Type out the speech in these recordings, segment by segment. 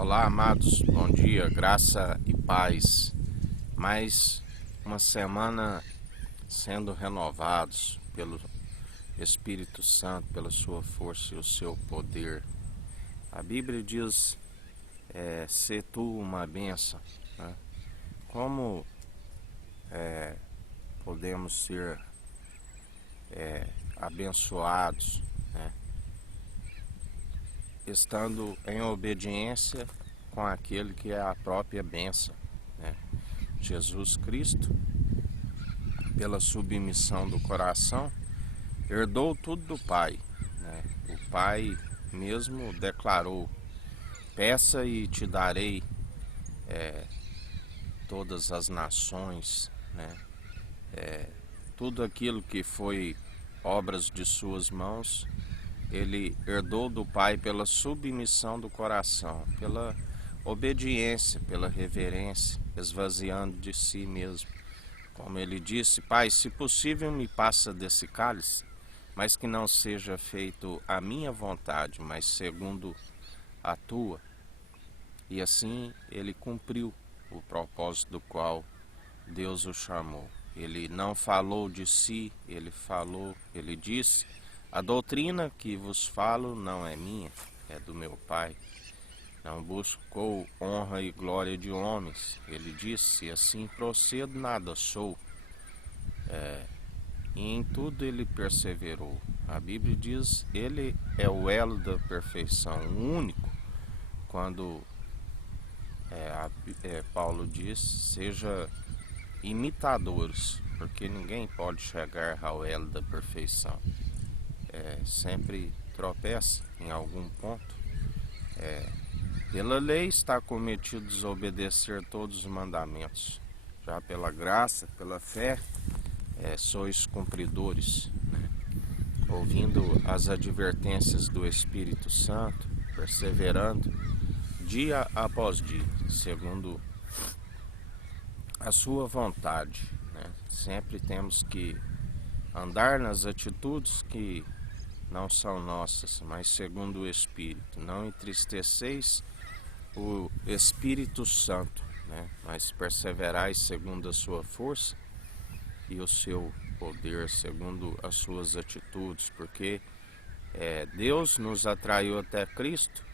Olá, amados, bom dia, graça e paz. Mais uma semana sendo renovados pelo Espírito Santo, pela sua força e o seu poder. A Bíblia diz, ser tu uma bênção, né? Como podemos ser abençoados, né? Estando em obediência com aquele que é a própria bênção, né? Jesus Cristo, pela submissão do coração, herdou tudo do Pai, né? O Pai mesmo declarou: peça e te darei todas as nações, né? Tudo aquilo que foi obras de suas mãos, ele herdou do Pai pela submissão do coração, pela obediência, pela reverência, esvaziando de si mesmo. Como ele disse: Pai, se possível me passa desse cálice, mas que não seja feito a minha vontade, mas segundo a tua. E assim ele cumpriu o propósito do qual Deus o chamou. Ele não falou de si, ele disse: a doutrina que vos falo não é minha, é do meu Pai. Não buscou honra e glória de homens. Ele disse: e assim procedo, nada sou. E em tudo ele perseverou. A Bíblia diz: ele é o elo da perfeição, o único. Quando Paulo diz: seja imitadores, porque ninguém pode chegar ao elo da perfeição. Sempre tropeça em algum ponto. Pela lei está cometido desobedecer todos os mandamentos. Já pela graça, pela fé, sois cumpridores, né? Ouvindo as advertências do Espírito Santo, perseverando dia após dia, segundo a sua vontade, né? Sempre temos que andar nas atitudes que não são nossas, mas segundo o Espírito. Não entristeceis o Espírito Santo, né? Mas perseverai segundo a sua força e o seu poder, segundo as suas atitudes, porque Deus nos atraiu até Cristo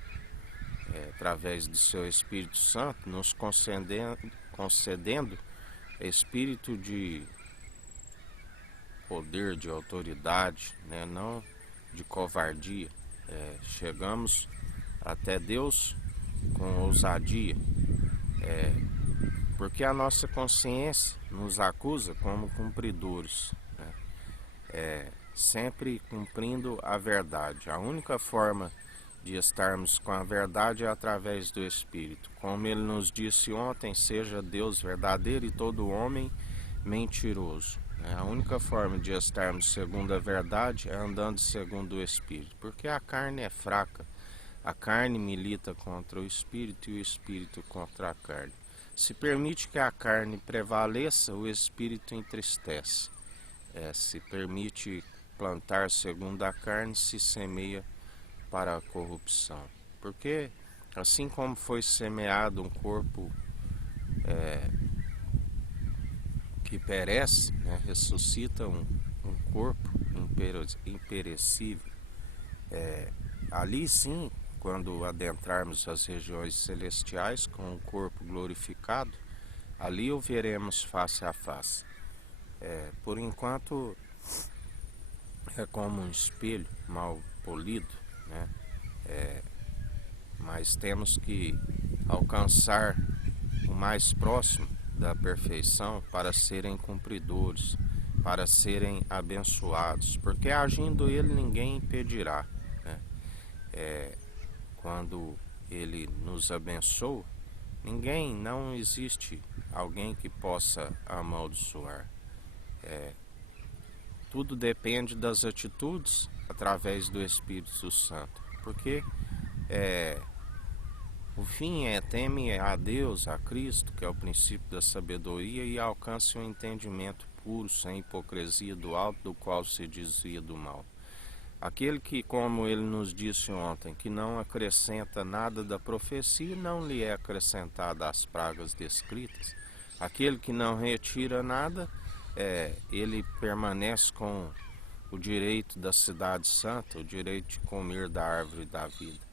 através do seu Espírito Santo, nos concedendo espírito de poder, de autoridade, né? Não de covardia. Chegamos até Deus com ousadia, porque a nossa consciência nos acusa como cumpridores, né? Sempre cumprindo a verdade. A única forma de estarmos com a verdade é através do Espírito. Como ele nos disse ontem: seja Deus verdadeiro e todo homem mentiroso. A única forma de estarmos segundo a verdade é andando segundo o Espírito, porque a carne é fraca. A carne milita contra o Espírito e o Espírito contra a carne. Se permite que a carne prevaleça, o Espírito entristece. Se permite plantar segundo a carne, se semeia para a corrupção. Porque assim como foi semeado um corpo que perece, né, ressuscita um corpo imperecível. Ali sim, quando adentrarmos as regiões celestiais com um corpo glorificado, ali o veremos face a face. Por enquanto é como um espelho mal polido, né? Mas temos que alcançar o mais próximo da perfeição para serem cumpridores, para serem abençoados, porque agindo ele ninguém impedirá, né? Quando ele nos abençoa, não existe alguém que possa amaldiçoar. Tudo depende das atitudes através do Espírito Santo, porque o fim teme a Deus, a Cristo, que é o princípio da sabedoria, e alcance o entendimento puro, sem hipocrisia do alto, do qual se desvia do mal. Aquele que, como ele nos disse ontem, que não acrescenta nada da profecia, não lhe é acrescentada as pragas descritas. Aquele que não retira nada, ele permanece com o direito da cidade santa, o direito de comer da árvore da vida.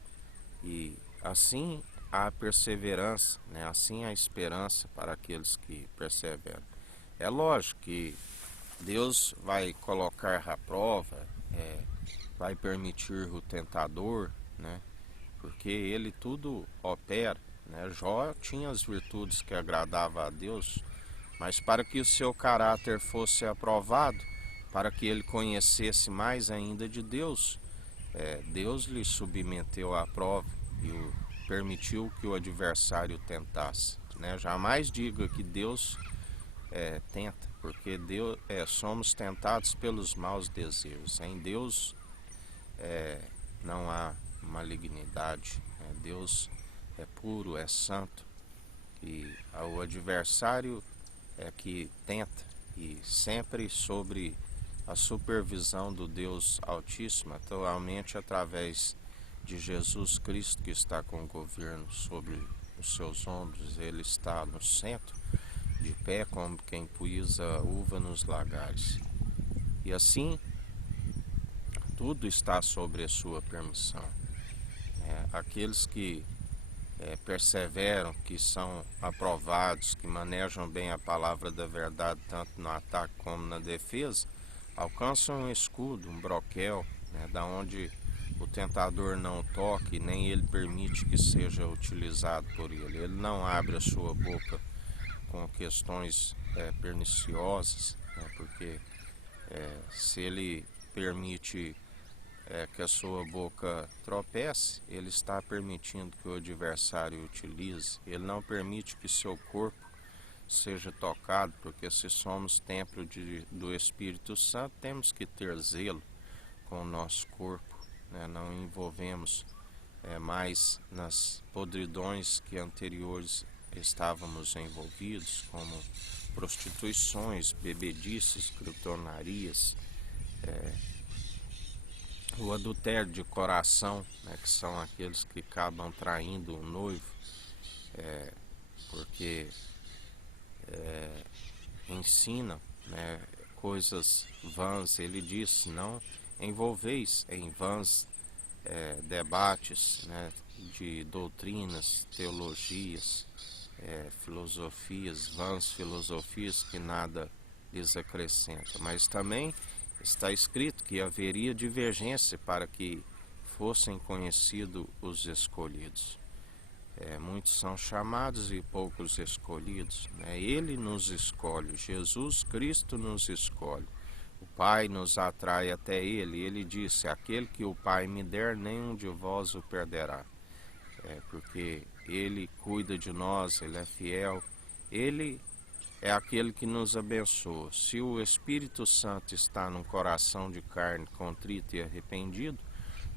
E assim há perseverança, né? Assim há esperança para aqueles que perseveram. É lógico que Deus vai colocar à prova, vai permitir o tentador, né? Porque ele tudo opera, né? Jó tinha as virtudes que agradavam a Deus, mas para que o seu caráter fosse aprovado, para que ele conhecesse mais ainda de Deus, Deus lhe submeteu à prova e permitiu que o adversário tentasse, né? Jamais diga que Deus tenta, porque Deus, somos tentados pelos maus desejos. Em Deus não há malignidade, né? Deus é puro, é santo, e o adversário é que tenta, e sempre sobre a supervisão do Deus Altíssimo, atualmente através de Jesus Cristo, que está com o governo sobre os seus ombros. Ele está no centro, de pé como quem pisa uva nos lagares. E assim, tudo está sobre a sua permissão. Aqueles que perseveram, que são aprovados, que manejam bem a palavra da verdade, tanto no ataque como na defesa, alcançam um escudo, um broquel, né, da onde o tentador não toque, nem ele permite que seja utilizado por ele. Ele não abre a sua boca com questões perniciosas, né, porque se ele permite que a sua boca tropece, ele está permitindo que o adversário utilize. Ele não permite que seu corpo seja tocado, porque se somos templo do Espírito Santo, temos que ter zelo com o nosso corpo, né? Não envolvemos mais nas podridões que anteriores estávamos envolvidos, como prostituições, bebedices, glutonarias, o adultério de coração, né, que são aqueles que acabam traindo o noivo, porque ensinam, né, coisas vãs. Ele diz: não envolveis em vãs debates, né, de doutrinas, teologias, filosofias, vãs filosofias que nada lhes acrescenta. Mas também está escrito que haveria divergência para que fossem conhecidos os escolhidos. Muitos são chamados e poucos escolhidos, né? Ele nos escolhe, Jesus Cristo nos escolhe. O Pai nos atrai até Ele. Ele disse: aquele que o Pai me der, nenhum de vós o perderá. Porque Ele cuida de nós, Ele é fiel, Ele é aquele que nos abençoa. Se o Espírito Santo está num coração de carne contrito e arrependido,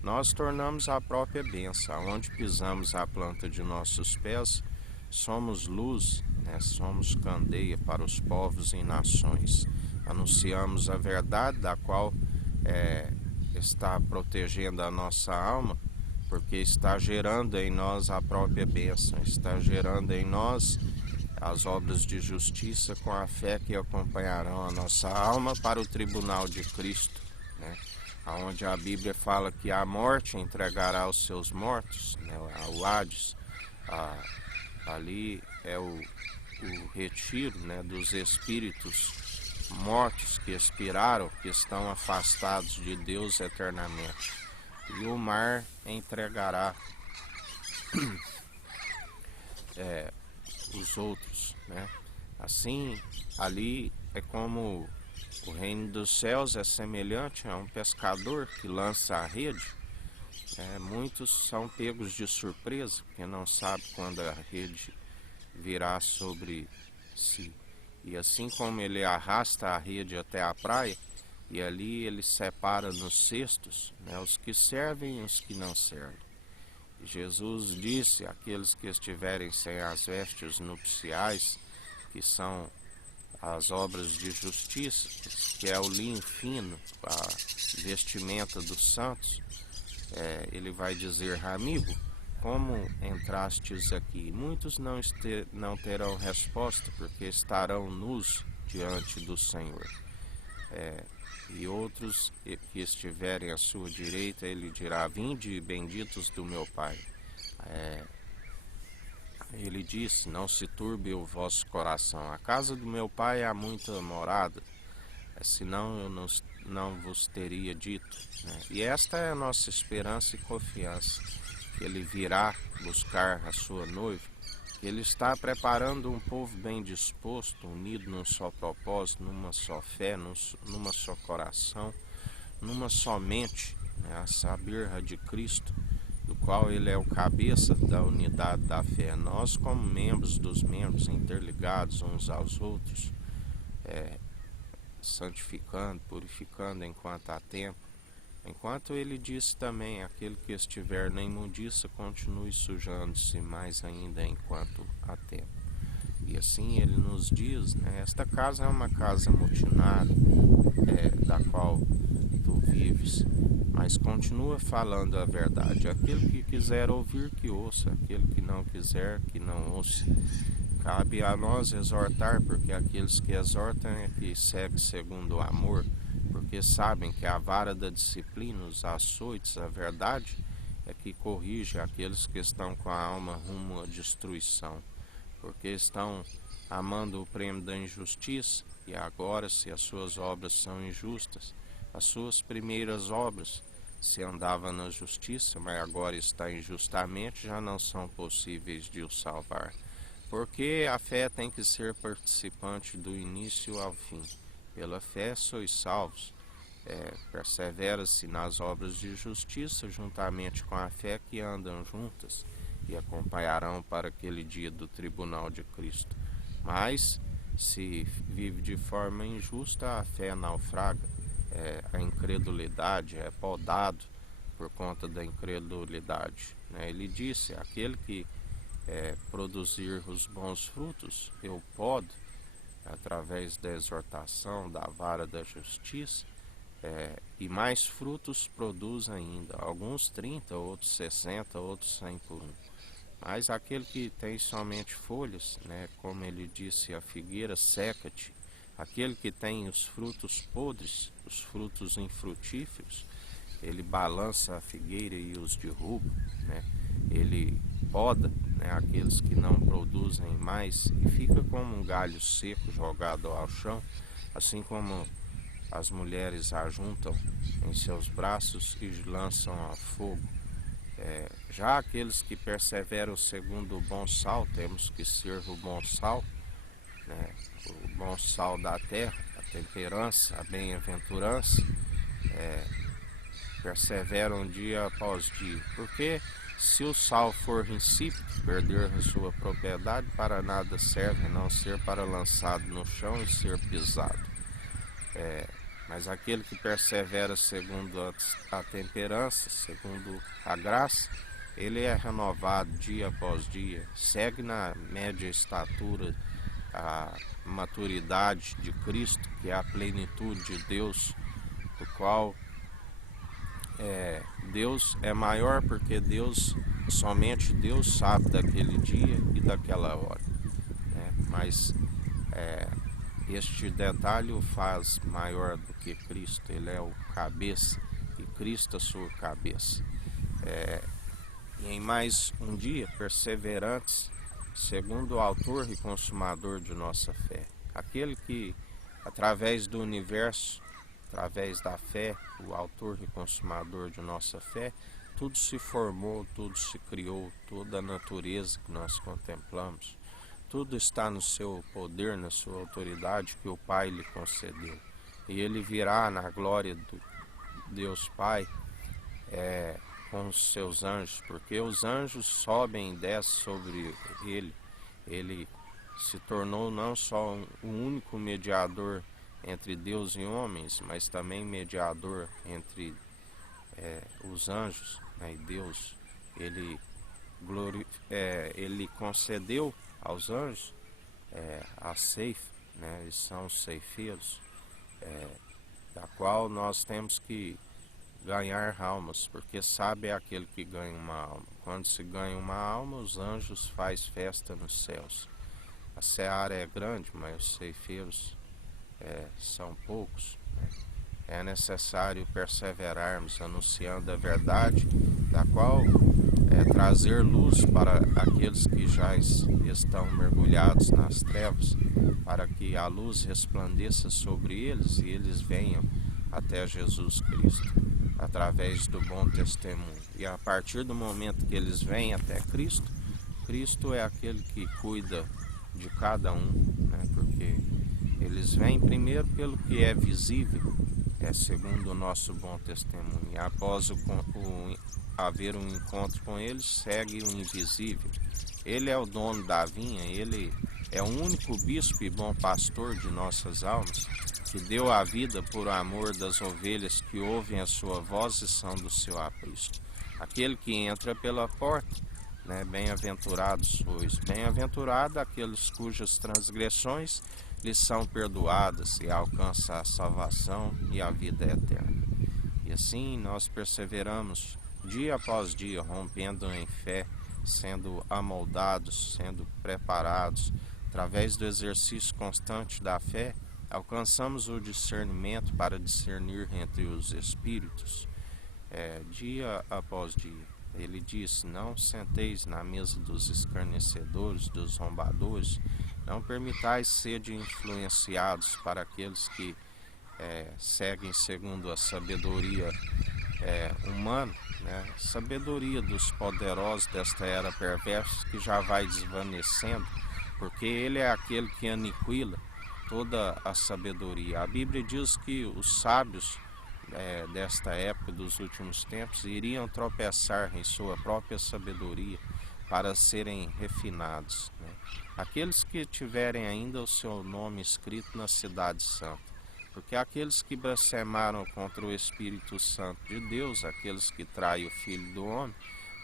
nós tornamos a própria bênção. Onde pisamos a planta de nossos pés, somos luz, né? Somos candeia para os povos e nações. Anunciamos a verdade, da qual está protegendo a nossa alma, porque está gerando em nós a própria bênção, está gerando em nós as obras de justiça com a fé que acompanharão a nossa alma para o tribunal de Cristo, né? Onde a Bíblia fala que a morte entregará os seus mortos, né? O Hades, ali é o retiro, né, dos espíritos mortos que expiraram, que estão afastados de Deus eternamente. E o mar entregará os outros, né? Assim, ali é como o reino dos céus é semelhante a um pescador que lança a rede. Muitos são pegos de surpresa, porque não sabe quando a rede virá sobre si. E assim como ele arrasta a rede até a praia, e ali ele separa nos cestos, né, os que servem e os que não servem. Jesus disse: aqueles que estiverem sem as vestes nupciais, que são as obras de justiça, que é o linho fino, a vestimenta dos santos, ele vai dizer: amigo, como entrastes aqui? Muitos não terão resposta, porque estarão nus diante do Senhor. E outros que estiverem à sua direita, ele dirá: vinde, benditos do meu Pai. Ele disse: não se turbe o vosso coração. A casa do meu Pai há muita morada, senão eu não vos teria dito. E esta é a nossa esperança e confiança, que ele virá buscar a sua noiva, que ele está preparando um povo bem disposto, unido num só propósito, numa só fé, numa só coração, numa só mente, a saber, a de Cristo, do qual ele é o cabeça da unidade da fé. Nós, como membros dos membros, interligados uns aos outros, santificando, purificando enquanto há tempo. Enquanto ele disse também: aquele que estiver na imundícia continue sujando-se mais ainda enquanto há tempo. E assim ele nos diz, esta casa é uma casa mutinada, da qual tu vives, mas continua falando a verdade. Aquele que quiser ouvir, que ouça; aquele que não quiser, que não ouça. Cabe a nós exortar, porque aqueles que exortam é que seguem segundo o amor, porque sabem que a vara da disciplina, os açoites, a verdade, é que corrige aqueles que estão com a alma rumo à destruição, porque estão amando o prêmio da injustiça. E agora, se as suas obras são injustas, as suas primeiras obras, se andava na justiça, mas agora está injustamente, já não são possíveis de o salvar. Porque a fé tem que ser participante do início ao fim. Pela fé sois salvos. Persevera-se nas obras de justiça, juntamente com a fé, que andam juntas e acompanharão para aquele dia do tribunal de Cristo. Mas, se vive de forma injusta, a fé naufraga, a incredulidade é podado por conta da incredulidade. Ele disse: aquele que produzir os bons frutos, eu podo, através da exortação, da vara da justiça, e mais frutos produz ainda, alguns 30, outros 60, outros 100 por um. Mas aquele que tem somente folhas, como ele disse, a figueira seca-te. Aquele que tem os frutos podres, os frutos infrutíferos, ele balança a figueira e os derruba, ele poda, aqueles que não produzem mais, e fica como um galho seco jogado ao chão, assim como as mulheres ajuntam em seus braços e lançam ao fogo. Já aqueles que perseveram segundo o bom sal, temos que ser o bom sal, o bom sal da terra, a temperança, a bem-aventurança, perseveram dia após dia. Porque se o sal for insípido, perder a sua propriedade, para nada serve, a não ser para lançado no chão e ser pisado. Mas aquele que persevera segundo a temperança, segundo a graça, ele é renovado dia após dia, segue na média estatura, a maturidade de Cristo, que é a plenitude de Deus, do qual Deus é maior, porque somente Deus sabe daquele dia e daquela hora. Mas este detalhe o faz maior do que Cristo. Ele é o cabeça e Cristo a sua cabeça. E em mais um dia, perseverantes, segundo o autor e consumador de nossa fé. Aquele que, através do universo, através da fé, o autor e consumador de nossa fé, tudo se formou, tudo se criou, toda a natureza que nós contemplamos, tudo está no seu poder, na sua autoridade que o Pai lhe concedeu. E ele virá na glória do Deus Pai com os seus anjos, porque os anjos sobem e descem sobre ele. Ele se tornou não só o único mediador entre Deus e homens, mas também mediador entre os anjos e Deus. Ele concedeu aos anjos a ceifa, né? Eles são os ceifeiros, da qual nós temos que ganhar almas, porque sabe é aquele que ganha uma alma. Quando se ganha uma alma, os anjos faz festa nos céus. A seara é grande, mas os ceifeiros são poucos, né? É necessário perseverarmos anunciando a verdade, da qual trazer luz para aqueles que já estão mergulhados nas trevas, para que a luz resplandeça sobre eles e eles venham até Jesus Cristo, através do bom testemunho. E a partir do momento que eles vêm até Cristo, Cristo é aquele que cuida de cada um, né? Porque eles vêm primeiro pelo que é visível, segundo o nosso bom testemunho. E após haver um encontro com eles, segue o invisível. Ele é o dono da vinha, ele é o único bispo e bom pastor de nossas almas, que deu a vida por amor das ovelhas que ouvem a sua voz e são do seu aprisco. Aquele que entra pela porta, né, bem-aventurados sois. Bem-aventurado aqueles cujas transgressões lhes são perdoadas e alcançam a salvação e a vida eterna. E assim nós perseveramos dia após dia, rompendo em fé, sendo amoldados, sendo preparados. Através do exercício constante da fé, alcançamos o discernimento para discernir entre os espíritos, dia após dia. Ele disse: não senteis na mesa dos escarnecedores, dos zombadores, não permitais ser influenciados para aqueles que seguem segundo a sabedoria humana, né? Sabedoria dos poderosos desta era perversa que já vai desvanecendo, porque ele é aquele que aniquila toda a sabedoria. A Bíblia diz que os sábios desta época, dos últimos tempos, iriam tropeçar em sua própria sabedoria para serem refinados, né? Aqueles que tiverem ainda o seu nome escrito na cidade santa, porque aqueles que blasfemaram contra o Espírito Santo de Deus, aqueles que traem o Filho do Homem,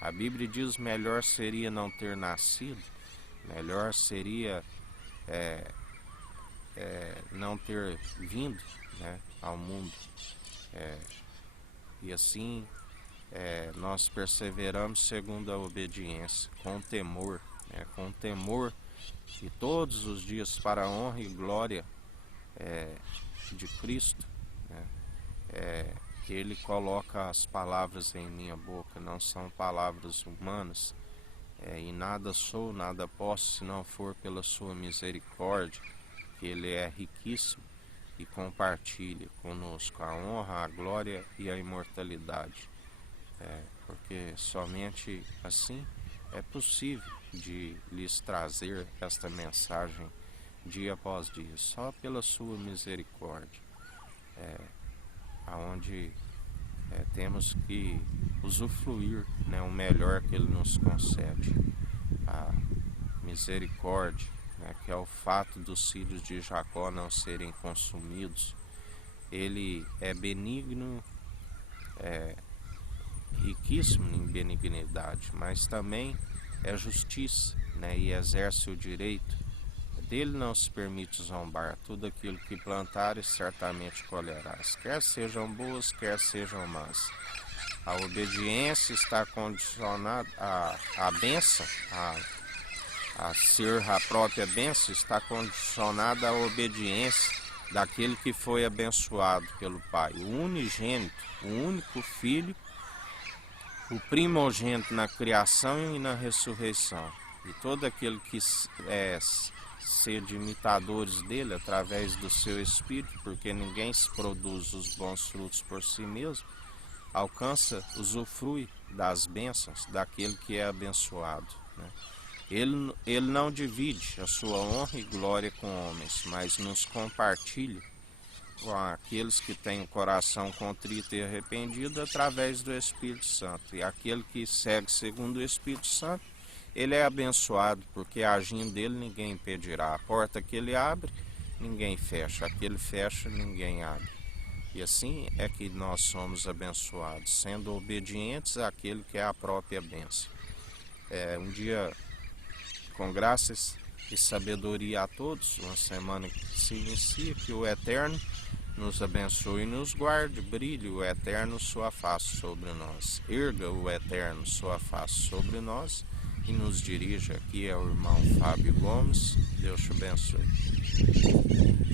a Bíblia diz: melhor seria não ter nascido, melhor seria não ter vindo, né, ao mundo. E assim nós perseveramos segundo a obediência, com temor, com temor, e todos os dias para a honra e glória de Cristo, né? Que Ele coloca as palavras em minha boca, não são palavras humanas, e nada sou, nada posso, se não for pela sua misericórdia, que Ele é riquíssimo e compartilha conosco a honra, a glória e a imortalidade, porque somente assim é possível de lhes trazer esta mensagem dia após dia, só pela sua misericórdia, aonde temos que usufruir, né, o melhor que Ele nos concede, a misericórdia, né, que é o fato dos filhos de Jacó não serem consumidos. Ele é benigno, riquíssimo em benignidade, mas também é justiça, né, e exerce o direito. Dele não se permite zombar. Tudo aquilo que plantares certamente colherás, quer sejam boas, quer sejam más. A obediência está condicionada, a bênção, a ser a própria bênção, está condicionada à obediência daquele que foi abençoado pelo Pai, o unigênito, o único Filho, o primogênito na criação e na ressurreição. E todo aquele que ser de imitadores dele através do seu Espírito, porque ninguém se produz os bons frutos por si mesmo, alcança, usufrui das bênçãos daquele que é abençoado, né? Ele não divide a sua honra e glória com homens, mas nos compartilha com aqueles que têm o coração contrito e arrependido através do Espírito Santo. E aquele que segue segundo o Espírito Santo, ele é abençoado, porque agindo dele ninguém impedirá. A porta que ele abre, ninguém fecha. A que ele fecha, ninguém abre. E assim é que nós somos abençoados, sendo obedientes àquele que é a própria bênção. Um dia, com graças e sabedoria a todos. Uma semana que se inicia, que o Eterno nos abençoe e nos guarde. Brilhe o Eterno sua face sobre nós. Erga o Eterno sua face sobre nós e nos dirija. Aqui é o irmão Fábio Gomes. Deus te abençoe.